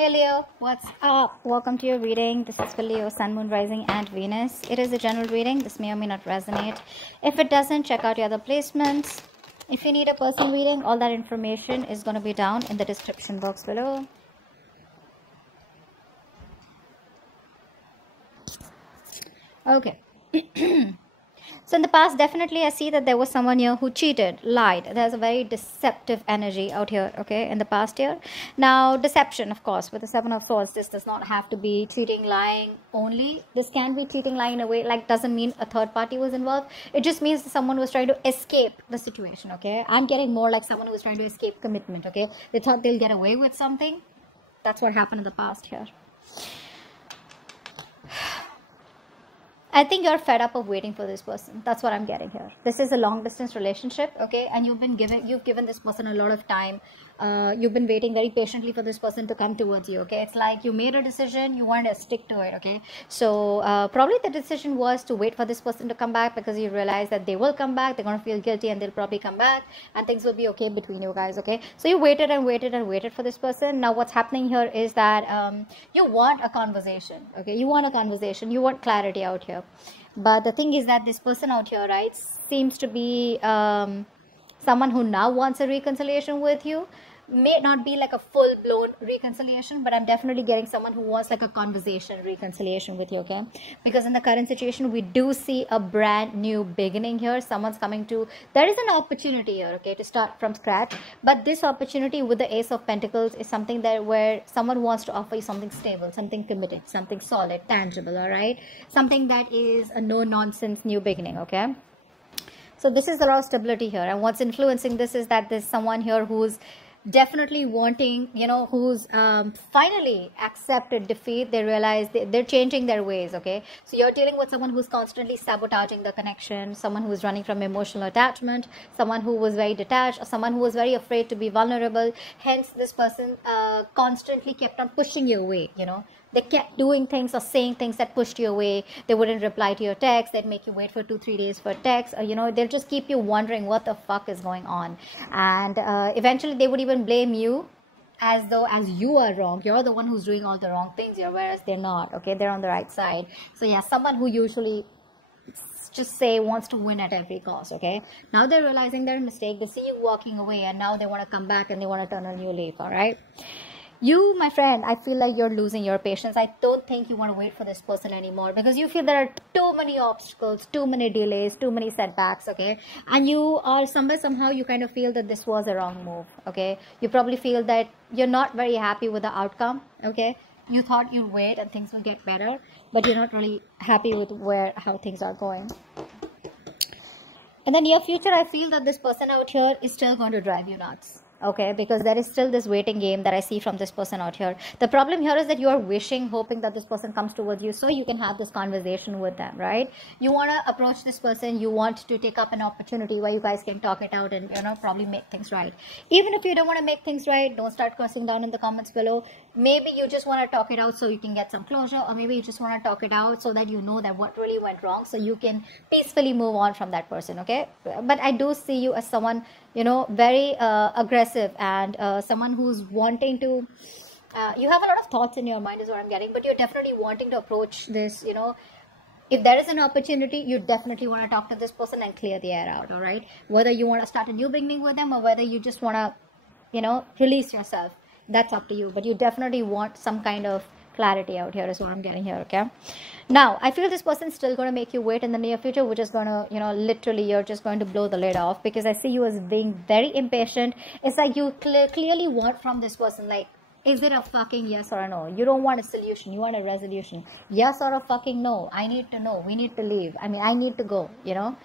Hey Leo, what's up? Welcome to your reading. This is for Leo, Sun, Moon, Rising, and Venus. It is a general reading. This may or may not resonate. If it doesn't, check out your other placements. If you need a personal reading, all that information is going to be down in the description box below. Okay. So in the past, definitely I see that there was someone here who cheated, lied. There's a very deceptive energy out here, okay, in the past year. Now, deception, of course, with the Seven of Swords, this does not have to be cheating, lying only. This can be cheating, lying in a way, like doesn't mean a third party was involved. It just means that someone was trying to escape the situation, okay. I'm getting more like someone who was trying to escape commitment, okay. They thought they'll get away with something. That's what happened in the past here. I think you're fed up of waiting for this person. That's what I'm getting here. This is a long distance relationship, okay? And you've given this person a lot of time. You've been waiting very patiently for this person to come towards you, okay? It's like you made a decision, you wanted to stick to it, okay? So probably the decision was to wait for this person to come back because you realize that they will come back. They're going to feel guilty and they'll probably come back and things will be okay between you guys, okay? So you waited and waited and waited for this person. Now what's happening here is that you want a conversation, okay? You want a conversation. You want clarity out here. But the thing is that this person out here, right, seems to be someone who now wants a reconciliation with you. May not be like a full-blown reconciliation, but I'm definitely getting someone who wants like a conversation reconciliation with you, okay? Because in the current situation, we do see a brand new beginning here. Someone's coming to, there is an opportunity here, okay, to start from scratch. But this opportunity with the Ace of Pentacles is something that where someone wants to offer you something stable, something committed, something solid, tangible, all right? Something that is a no-nonsense new beginning, okay? So this is the raw stability here. And what's influencing this is that there's someone here who's definitely wanting, you know, who's finally accepted defeat. They realize they're changing their ways, okay? So you're dealing with someone who's constantly sabotaging the connection, someone who's running from emotional attachment, someone who was very detached, or someone who was very afraid to be vulnerable. Hence this person constantly kept on pushing you away, you know. They kept doing things or saying things that pushed you away. They wouldn't reply to your text. They'd make you wait for 2-3 days for text. Or, you know, they'll just keep you wondering what the fuck is going on. And eventually they would even blame you as though as you are wrong. You're the one who's doing all the wrong things. Whereas they're not, okay? They're on the right side. So yeah, someone who usually just say wants to win at every cost, okay? Now they're realizing their mistake. They see you walking away and now they want to come back and they want to turn a new leaf, all right? You, my friend, I feel like you're losing your patience. I don't think you want to wait for this person anymore because you feel there are too many obstacles, too many delays, too many setbacks, okay? And you are somehow you kind of feel that this was a wrong move, okay? You probably feel that you're not very happy with the outcome, okay? You thought you'd wait and things will get better, but you're not really happy with how things are going. In the near future, I feel that this person out here is still going to drive you nuts. Okay, because there is still this waiting game that I see from this person out here. The problem here is that you are wishing, hoping that this person comes towards you so you can have this conversation with them, right? You want to approach this person. You want to take up an opportunity where you guys can talk it out and, you know, probably make things right. Even if you don't want to make things right, don't start cursing down in the comments below. Maybe you just want to talk it out so you can get some closure, or maybe you just want to talk it out so that you know that what really went wrong so you can peacefully move on from that person, okay? But I do see you as someone, you know, very aggressive and someone who's wanting to, you have a lot of thoughts in your mind is what I'm getting, but you're definitely wanting to approach this, you know, if there is an opportunity, you definitely want to talk to this person and clear the air out, all right? Whether you want to start a new beginning with them or whether you just want to, you know, release yourself, that's up to you. But you definitely want some kind of clarity out here is what I'm getting here, okay? Now, I feel this person's still going to make you wait in the near future, which is going to, you know, literally you're just going to blow the lid off because I see you as being very impatient. It's like you clearly want from this person, like, is it a fucking yes or a no? You don't want a solution. You want a resolution. Yes or a fucking no. I need to know. We need to leave. I mean, I need to go, you know?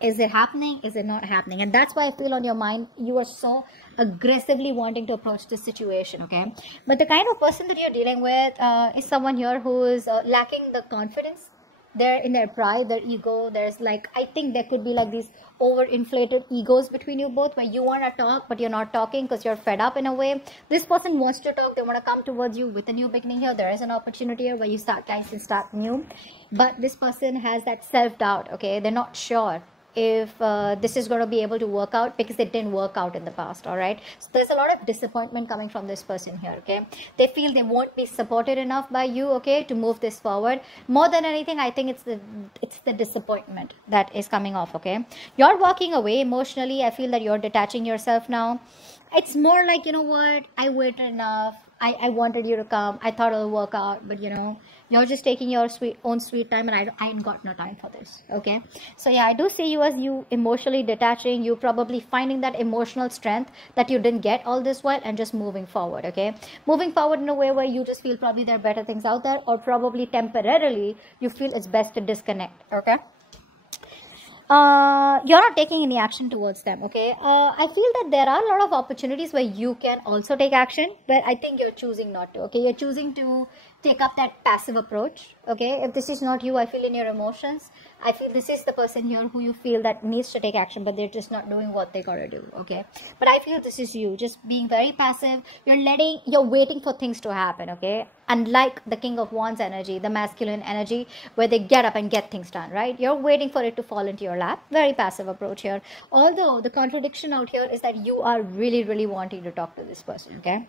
Is it happening? Is it not happening? And that's why I feel on your mind, you are so aggressively wanting to approach this situation, okay? But the kind of person that you're dealing with is someone here who is lacking the confidence. They're in their pride, their ego. There's like, I think there could be like these overinflated egos between you both where you want to talk, but you're not talking because you're fed up in a way. This person wants to talk. They want to come towards you with a new beginning here. There is an opportunity here where you start guys and start new. But this person has that self-doubt, okay? They're not sure if this is going to be able to work out, because it didn't work out in the past. All right, so there's a lot of disappointment coming from this person here. Okay, they feel they won't be supported enough by you, okay, to move this forward. More than anything, I think it's the disappointment that is coming off. Okay, you're walking away emotionally. I feel that you're detaching yourself now. It's more like, you know what, I waited enough. I wanted you to come. I thought it'll work out, but you're just taking your own sweet time, and I ain't got no time for this. Okay, so yeah, I do see you as you emotionally detaching. You probably finding that emotional strength that you didn't get all this while, and just moving forward. Okay, moving forward in a way where you just feel probably there are better things out there, or probably temporarily you feel it's best to disconnect. Okay, you're not taking any action towards them. Okay, I feel that there are a lot of opportunities where you can also take action, but I think you're choosing not to. Okay, you're choosing to take up that passive approach. Okay, if this is not you, I feel in your emotions, I feel this is the person here who you feel that needs to take action, but they're just not doing what they gotta do. Okay, but I feel this is you just being very passive. You're waiting for things to happen. Okay, unlike the King of Wands energy, the masculine energy, where they get up and get things done, right? You're waiting for it to fall into your lap. Very passive approach here. Although the contradiction out here is that you are really, really wanting to talk to this person. Okay,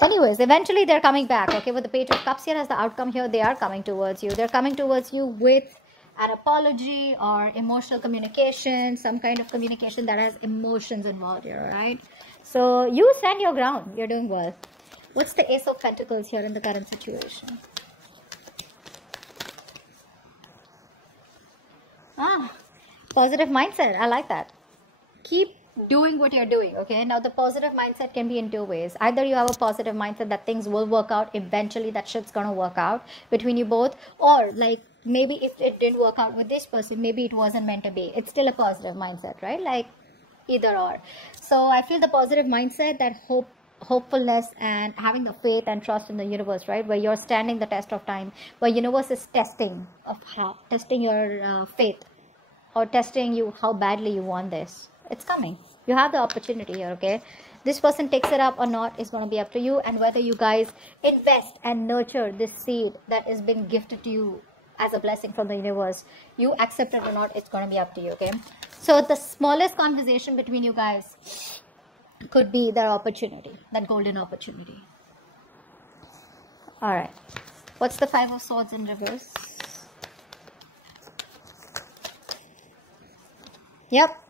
anyways, eventually they're coming back. Okay, with the Page of Cups here as the outcome here, they are coming towards you. They're coming towards you with an apology or emotional communication, some kind of communication that has emotions involved here, right? So you stand your ground. You're doing well. What's the Ace of Pentacles here in the current situation? Positive mindset. I like that. Keep doing what you're doing. Okay, now the positive mindset can be in two ways. Either you have a positive mindset that things will work out eventually, that shit's gonna work out between you both, or like maybe if it didn't work out with this person, maybe it wasn't meant to be. It's still a positive mindset, right? Like either or. So I feel the positive mindset, that hopefulness and having the faith and trust in the universe, right, where you're standing the test of time, where universe is testing your faith, or testing you how badly you want this. It's coming. You have the opportunity here. Okay, this person takes it up or not is going to be up to you, and whether you guys invest and nurture this seed that is being gifted to you as a blessing from the universe, you accept it or not, it's going to be up to you. Okay, so the smallest conversation between you guys could be that opportunity, that golden opportunity. All right, what's the Five of Swords in reverse? Yep,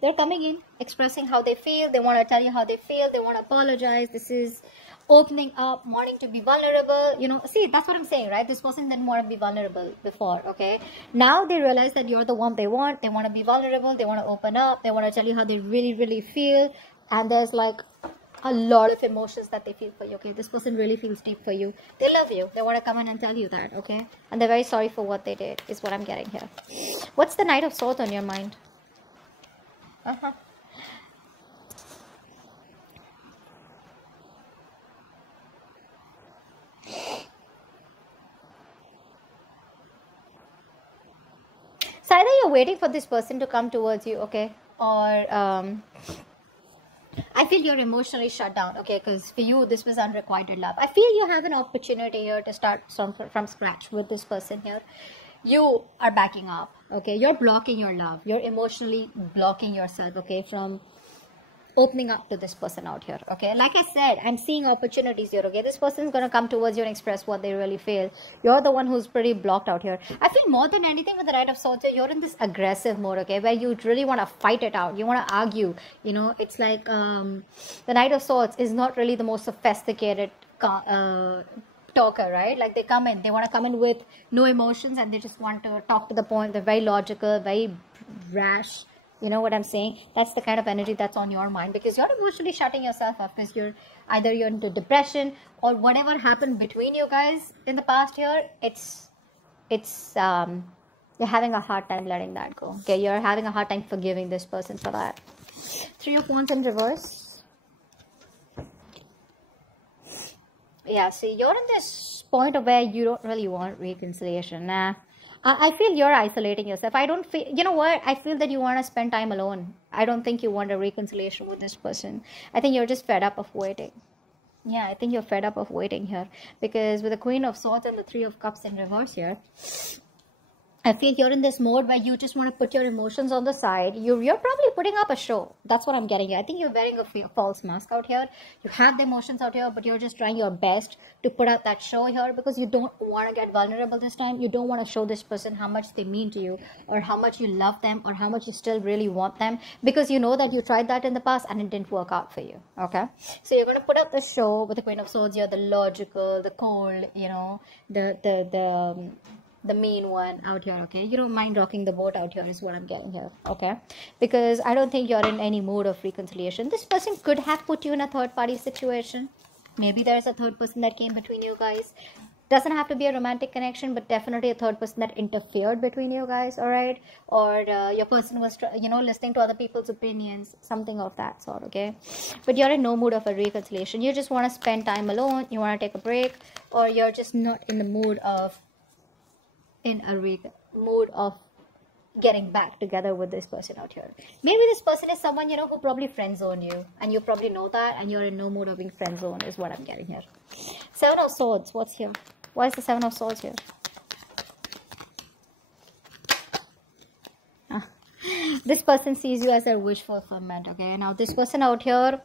they're coming in, expressing how they feel. They want to tell you how they feel. They want to apologize. This is opening up, wanting to be vulnerable. See, that's what I'm saying, right? This person didn't want to be vulnerable before. Okay, now they realize that you're the one they want. They want to be vulnerable. They want to open up. They want to tell you how they really, really feel. And there's like a lot of emotions that they feel for you. Okay, this person really feels deep for you. They love you. They want to come in and tell you that. Okay, and they're very sorry for what they did, is what I'm getting here. What's the Knight of Swords on your mind? So either you're waiting for this person to come towards you, okay, or I feel you're emotionally shut down, okay, because for you this was unrequited love. I feel you have an opportunity here to start from scratch with this person here. You are backing up, okay, you're blocking your love, you're emotionally blocking yourself, okay, from opening up to this person out here. Okay, like I said, I'm seeing opportunities here. Okay, this person is going to come towards you and express what they really feel. You're the one who's pretty blocked out here. I feel more than anything with the Knight of Swords, you're in this aggressive mode, okay, where you really want to fight it out. You want to argue. It's like the Knight of Swords is not really the most sophisticated talker, right? Like they want to come in with no emotions, and they just want to talk to the point. They're very logical, very rash. You know what I'm saying? That's the kind of energy that's on your mind, because you're emotionally shutting yourself up, because you're into depression, or whatever happened between you guys in the past year. You're having a hard time letting that go. Okay, you're having a hard time forgiving this person for that. Three of Wands in reverse. Yeah, see, you're in this point of where you don't really want reconciliation. Nah. I feel you're isolating yourself. I don't feel, you know what? I feel that you want to spend time alone. I don't think you want a reconciliation with this person. I think you're just fed up of waiting. Yeah, I think you're fed up of waiting here. Because with the Queen of Swords and the Three of Cups in reverse here, I feel you're in this mode where you just want to put your emotions on the side. You're probably putting up a show. That's what I'm getting here. I think you're wearing a false mask out here. You have the emotions out here, but you're just trying your best to put out that show here because you don't want to get vulnerable this time. You don't want to show this person how much they mean to you or how much you love them or how much you still really want them, because you know that you tried that in the past and it didn't work out for you. Okay? So you're going to put up the show with the Queen of Swords here, the logical, the cold, you know, the mean one out here. Okay, you don't mind rocking the boat out here is what I'm getting here. Okay, because I don't think you're in any mood of reconciliation. This person could have put you in a third party situation. Maybe there's a third person that came between you guys. Doesn't have to be a romantic connection, but definitely a third person that interfered between you guys. All right, or your person was listening to other people's opinions, something of that sort. Okay, but you're in no mood of a reconciliation. You just want to spend time alone, you want to take a break, or you're just not in the mood of getting back together with this person out here. Maybe this person is someone, who probably friend zone you, and you probably know that, and you're in no mood of being friend zoned is what I'm getting here. Seven of Swords, what's here? Why is the Seven of Swords here? This person sees you as a wish fulfillment. Okay, now this person out here,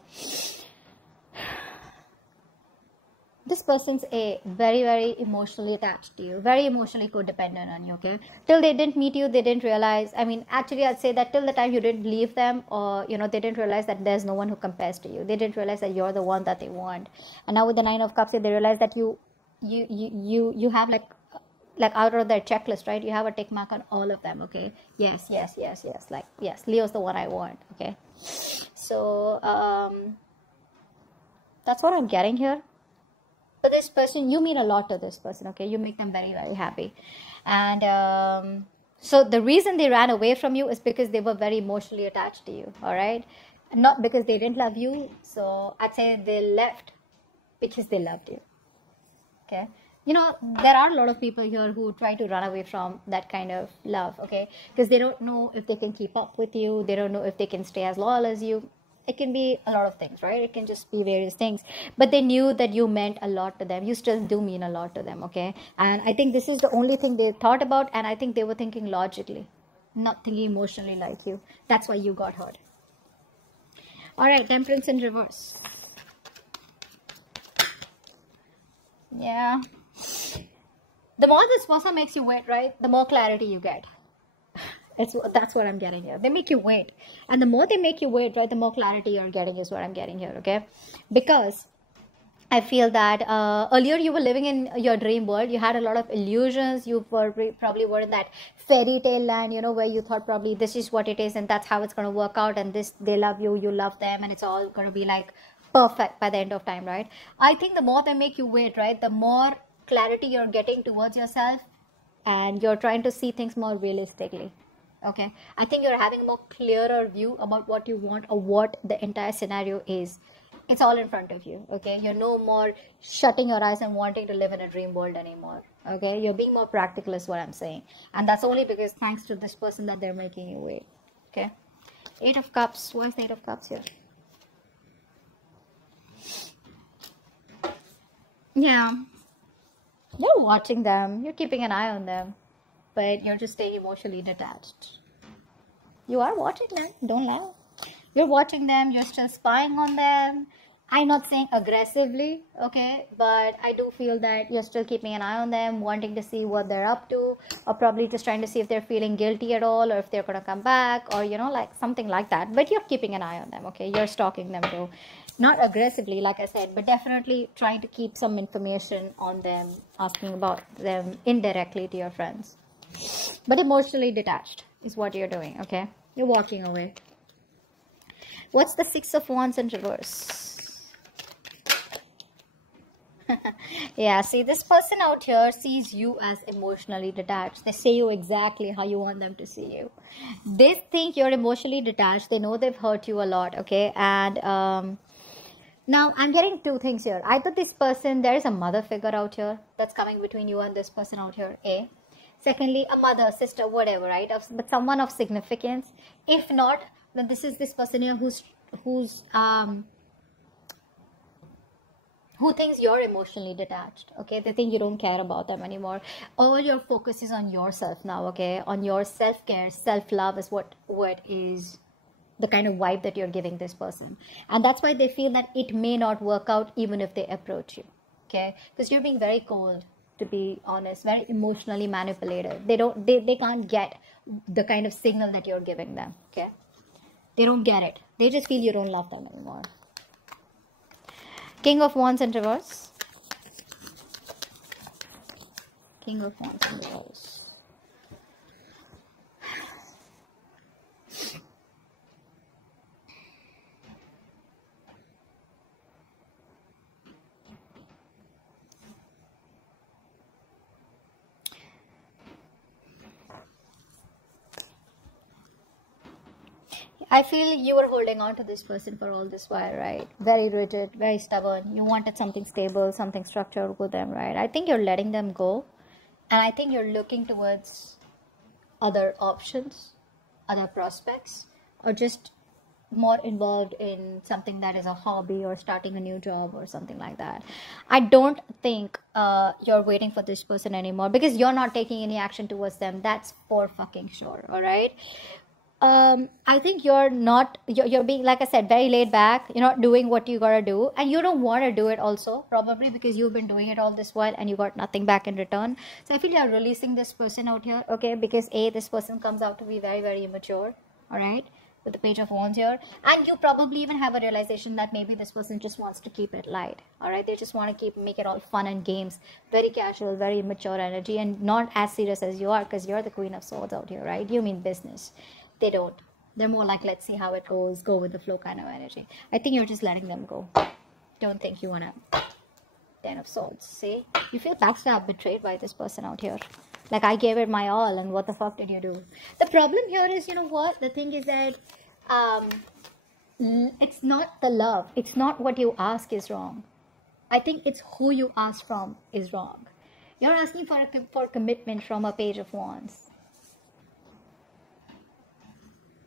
this person's very emotionally attached to you, very emotionally codependent on you. Okay, till they didn't meet you, they didn't realize, actually I'd say that till the time you didn't leave them, or they didn't realize that there's no one who compares to you. They didn't realize that you're the one that they want. And now with the Nine of Cups, they realize that you have like out of their checklist, right? You have a tick mark on all of them. Okay, yes, like yes, Leo's the one I want. Okay, so that's what I'm getting here. But this person, you mean a lot to this person. Okay, you make them very happy. And so the reason they ran away from you is because they were very emotionally attached to you. All right, not because they didn't love you. So I'd say they left because they loved you. Okay, there are a lot of people here who try to run away from that kind of love. Okay, because they don't know if they can keep up with you. They don't know if they can stay as loyal as you. It can be a lot of things, right? It can just be various things. But they knew that you meant a lot to them. You still do mean a lot to them, okay? And I think this is the only thing they thought about, and I think they were thinking logically, not thinking emotionally like you. That's why you got hurt. All right, Temperance in reverse. Yeah. The more this person makes you wait, right, the more clarity you get. That's what I'm getting here. They make you wait, and the more they make you wait, right, the more clarity you're getting is what I'm getting here. Okay, because I feel that earlier you were living in your dream world. You had a lot of illusions. You probably were in that fairy tale land, where you thought probably this is what it is and that's how it's going to work out, and they love you, you love them, and it's all going to be like perfect by the end of time, right? I think the more they make you wait, right, the more clarity you're getting towards yourself, and you're trying to see things more realistically. Okay, I think you're having a more clearer view about what you want or what the entire scenario is. It's all in front of you. Okay, you're no more shutting your eyes and wanting to live in a dream world anymore. Okay, you're being more practical is what I'm saying, and that's only because thanks to this person that they're making you wait. Okay, Eight of Cups. Why is the Eight of Cups here? Yeah, you're watching them, you're keeping an eye on them, but you're just staying emotionally detached. You are watching them, don't lie. You're watching them, you're still spying on them. I'm not saying aggressively, okay, but I do feel that you're still keeping an eye on them, wanting to see what they're up to, or probably just trying to see if they're feeling guilty at all, or if they're going to come back, or like something like that. But you're keeping an eye on them, okay? You're stalking them too. Not aggressively, like I said, but definitely trying to keep some information on them, asking about them indirectly to your friends. But emotionally detached is what you're doing, okay? You're walking away. What's the Six of Wands in reverse? Yeah, see, this person out here sees you as emotionally detached. They say you exactly how you want them to see you. They think you're emotionally detached. They know they've hurt you a lot, okay? And now I'm getting two things here. Either this person, there is a mother figure out here that's coming between you and this person out here, A. Secondly, a mother, sister, whatever, right? But someone of significance. If not, then this is this person here who's who thinks you're emotionally detached. Okay, they think you don't care about them anymore. All your focus is on yourself now. Okay, on your self-care, self-love is what is the kind of vibe that you're giving this person, and that's why they feel that it may not work out even if they approach you. Okay, because you're being very cold, to be honest, very emotionally manipulative. They can't get the kind of signal that you're giving them. Okay, they don't get it. They just feel you don't love them anymore. King of Wands in reverse. King of Wands in reverse. I feel you were holding on to this person for all this while, right? Very rigid, very stubborn. You wanted something stable, something structured with them, right? I think you're letting them go. And I think you're looking towards other options, other prospects, or just more involved in something that is a hobby or starting a new job or something like that. I don't think you're waiting for this person anymore because you're not taking any action towards them. That's for fucking sure, all right? I think you're being, like I said, very laid back. You're not doing what you gotta do, and you don't want to do it also, probably because you've been doing it all this while and you got nothing back in return. So I feel you're releasing this person out here, okay? Because this person comes out to be very, very immature, all right? With the Page of Wands here, and you probably even have a realization that maybe this person just wants to keep it light, all right? They just want to make it all fun and games, very casual, very immature energy, and not as serious as you are, because you're the Queen of Swords out here, right? You mean business. They don't. They're more like, let's see how it goes, go with the flow kind of energy. I think you're just letting them go. Don't think you want to. Ten of Swords. See? You feel backstabbed, betrayed by this person out here. Like, I gave it my all, and what the fuck did you do? The problem here is, you know what? The thing is that it's not the love. It's not what you ask is wrong. I think it's who you ask from is wrong. You're asking for commitment from a Page of Wands.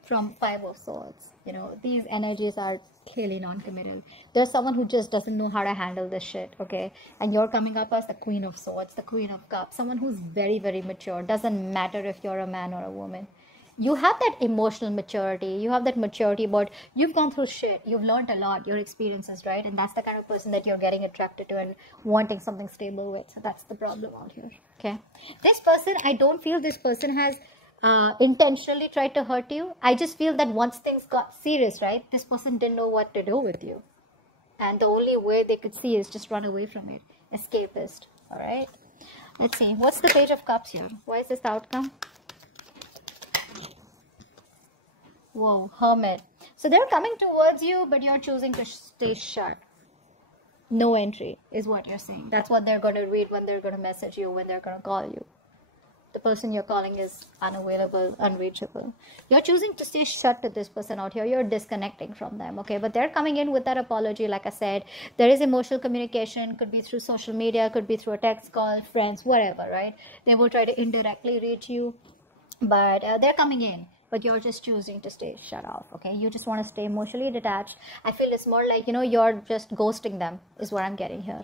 From Five of Swords. You know, these energies are clearly non-committal. There's someone who just doesn't know how to handle this shit, okay? And you're coming up as the Queen of Swords, the Queen of Cups, someone who's very, very mature. Doesn't matter if you're a man or a woman. You have that emotional maturity. You have that maturity about you've gone through shit. You've learned a lot, your experiences, right? And that's the kind of person that you're getting attracted to and wanting something stable with. So that's the problem out here, okay? This person, I don't feel this person has intentionally tried to hurt you. I just feel that once things got serious, right, this person didn't know what to do with you, and the only way they could see is just run away from it. Escapist. All right, let's see what's the Page of Cups here. Why is this the outcome? Whoa, Hermit. So they're coming towards you, but you're choosing to stay shut. No entry is what you're saying. That's what they're going to read when they're going to message you, when they're going to call you. The person you're calling is unavailable, unreachable. You're choosing to stay shut to this person out here. You're disconnecting from them, okay? But they're coming in with that apology. Like I said, there is emotional communication. Could be through social media, could be through a text call, friends, whatever, right? They will try to indirectly reach you, but they're coming in. But you're just choosing to stay shut off, okay? You just want to stay emotionally detached. I feel it's more like, you know, you're just ghosting them is what I'm getting here.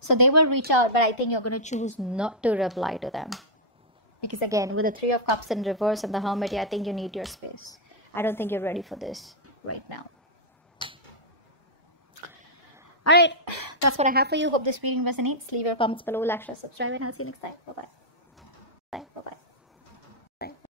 So they will reach out, but I think you're going to choose not to reply to them. Because again, with the Three of Cups in reverse and the Hermit, I think you need your space. I don't think you're ready for this right now. Alright, that's what I have for you. Hope this reading resonates. Leave your comments below, like, share, subscribe, and I'll see you next time. Bye-bye.